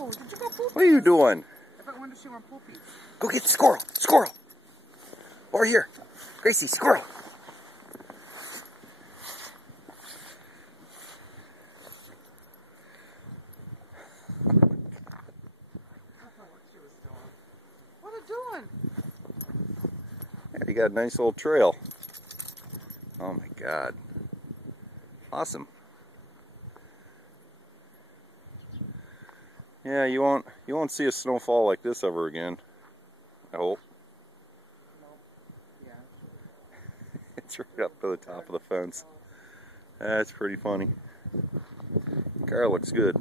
Oh, did you go pooping? What are you doing? I wonder if she went pooping. Go get the squirrel. Squirrel. Over here. Gracie, squirrel. What are you doing? Yeah, you got a nice little trail. Oh my God. Awesome. Yeah, you won't see a snowfall like this ever again. I hope. No. Yeah. It's right up to the top of the fence. That's pretty funny. Car looks good.